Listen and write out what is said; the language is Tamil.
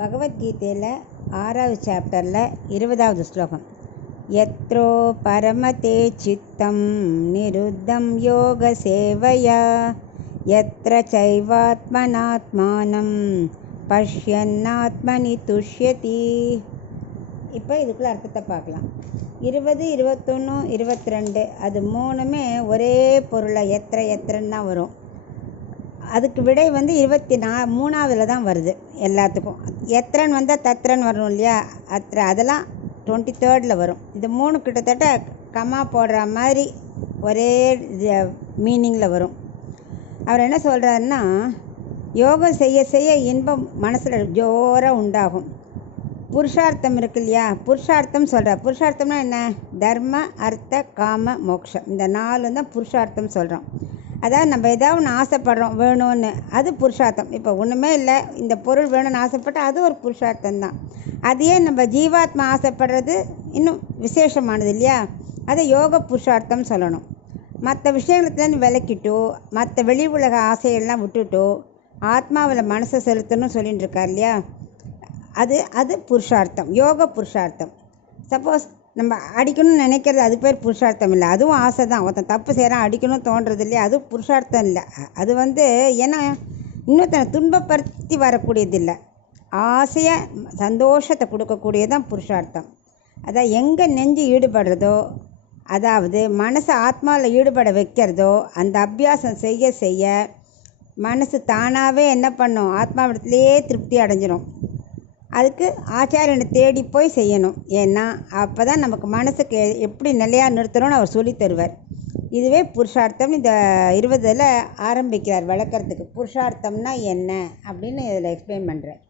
பகவத்கீதையில் 6வது சாப்டரில் 20வது ஸ்லோகம். யத்ரோ பரமதே சித்தம் நிருத்தம் யோக சேவையா யத்ர சைவாத்மனாத்மானம் பஷ்யன்னாத்மனி துஷ்யதி. இப்போ இதுக்குள்ள அர்த்தத்தை பார்க்கலாம். 20, 21, 22 அது மூணுமே ஒரே பொருளை எத்திரன்னு தான் வரும். அதுக்கு விடை 23ல் தான் வருது எல்லாத்துக்கும். எத்திரன் வந்தால் தத்திரன் வரும் இல்லையா, அதெல்லாம் 23ல் வரும். இது 3 கிட்டத்தட்ட கம்மா போடுற மாதிரி ஒரே மீனிங்கில் வரும். அவர் என்ன சொல்கிறாருன்னா, யோகம் செய்ய செய்ய இன்பம் மனசில் ஜோராக உண்டாகும். புருஷார்த்தம் இருக்கு இல்லையா, புருஷார்த்தம் சொல்கிறார். புருஷார்த்தம்னா என்ன? தர்ம, அர்த்த, காம, மோக்ஷம், இந்த 4 தான் புருஷார்த்தம் சொல்கிறோம். அதாவது நம்ம ஏதாவது ஒன்று ஆசைப்படுறோம் வேணும்னு, அது புருஷார்த்தம். இப்போ ஒன்றுமே இல்லை, இந்த பொருள் வேணும்னு ஆசைப்பட்டால் அது ஒரு புருஷார்த்தம் தான். அதையே நம்ம ஜீவாத்மா ஆசைப்படுறது இன்னும் விசேஷமானது இல்லையா, அதை யோக புருஷார்த்தம் சொல்லணும். மற்ற விஷயத்துலேருந்து விலக்கிட்டோ, மற்ற வெளி உலக ஆசையெல்லாம் விட்டுட்டோ ஆத்மாவில் மனசை செலுத்தணும்னு சொல்லிட்டு இருக்கார் இல்லையா, அது புருஷார்த்தம், யோக புருஷார்த்தம். சப்போஸ் நம்ம அடிக்கணும்னு நினைக்கிறது அது பேர் புருஷார்த்தம் இல்லை, அதுவும் ஆசை தான். ஒருத்தன் தப்பு செய்கிறான், அடிக்கணும் தோன்றது இல்லையா, அது புருஷார்த்தம் இல்லை. அது ஏன்னா இன்னொருத்தனை துன்பப்படுத்தி வரக்கூடியதில்லை, ஆசையை சந்தோஷத்தை கொடுக்கக்கூடியதான் புருஷார்த்தம். அதான் எங்கே நெஞ்சு ஈடுபடுறதோ, அதாவது மனசை ஆத்மாவில் ஈடுபட வைக்கிறதோ, அந்த அபியாசம் செய்ய செய்ய மனசு தானாகவே என்ன பண்ணும், ஆத்மாவிடத்துலேயே திருப்தி அடைஞ்சிடும். அதுக்கு ஆச்சாரியனை தேடி போய் செய்யணும். ஏன்னா அப்போ தான் நமக்கு மனசுக்கு எப்படி நிலையாக நிறுத்தணும்னு அவர் சொல்லி தருவார். இதுவே புருஷார்த்தம். இந்த 20ல் ஆரம்பிக்கிறார் விளக்கறதுக்கு. புருஷார்த்தம்னா என்ன அப்படின்னு இதில் எக்ஸ்பிளைன் பண்ணுறேன்.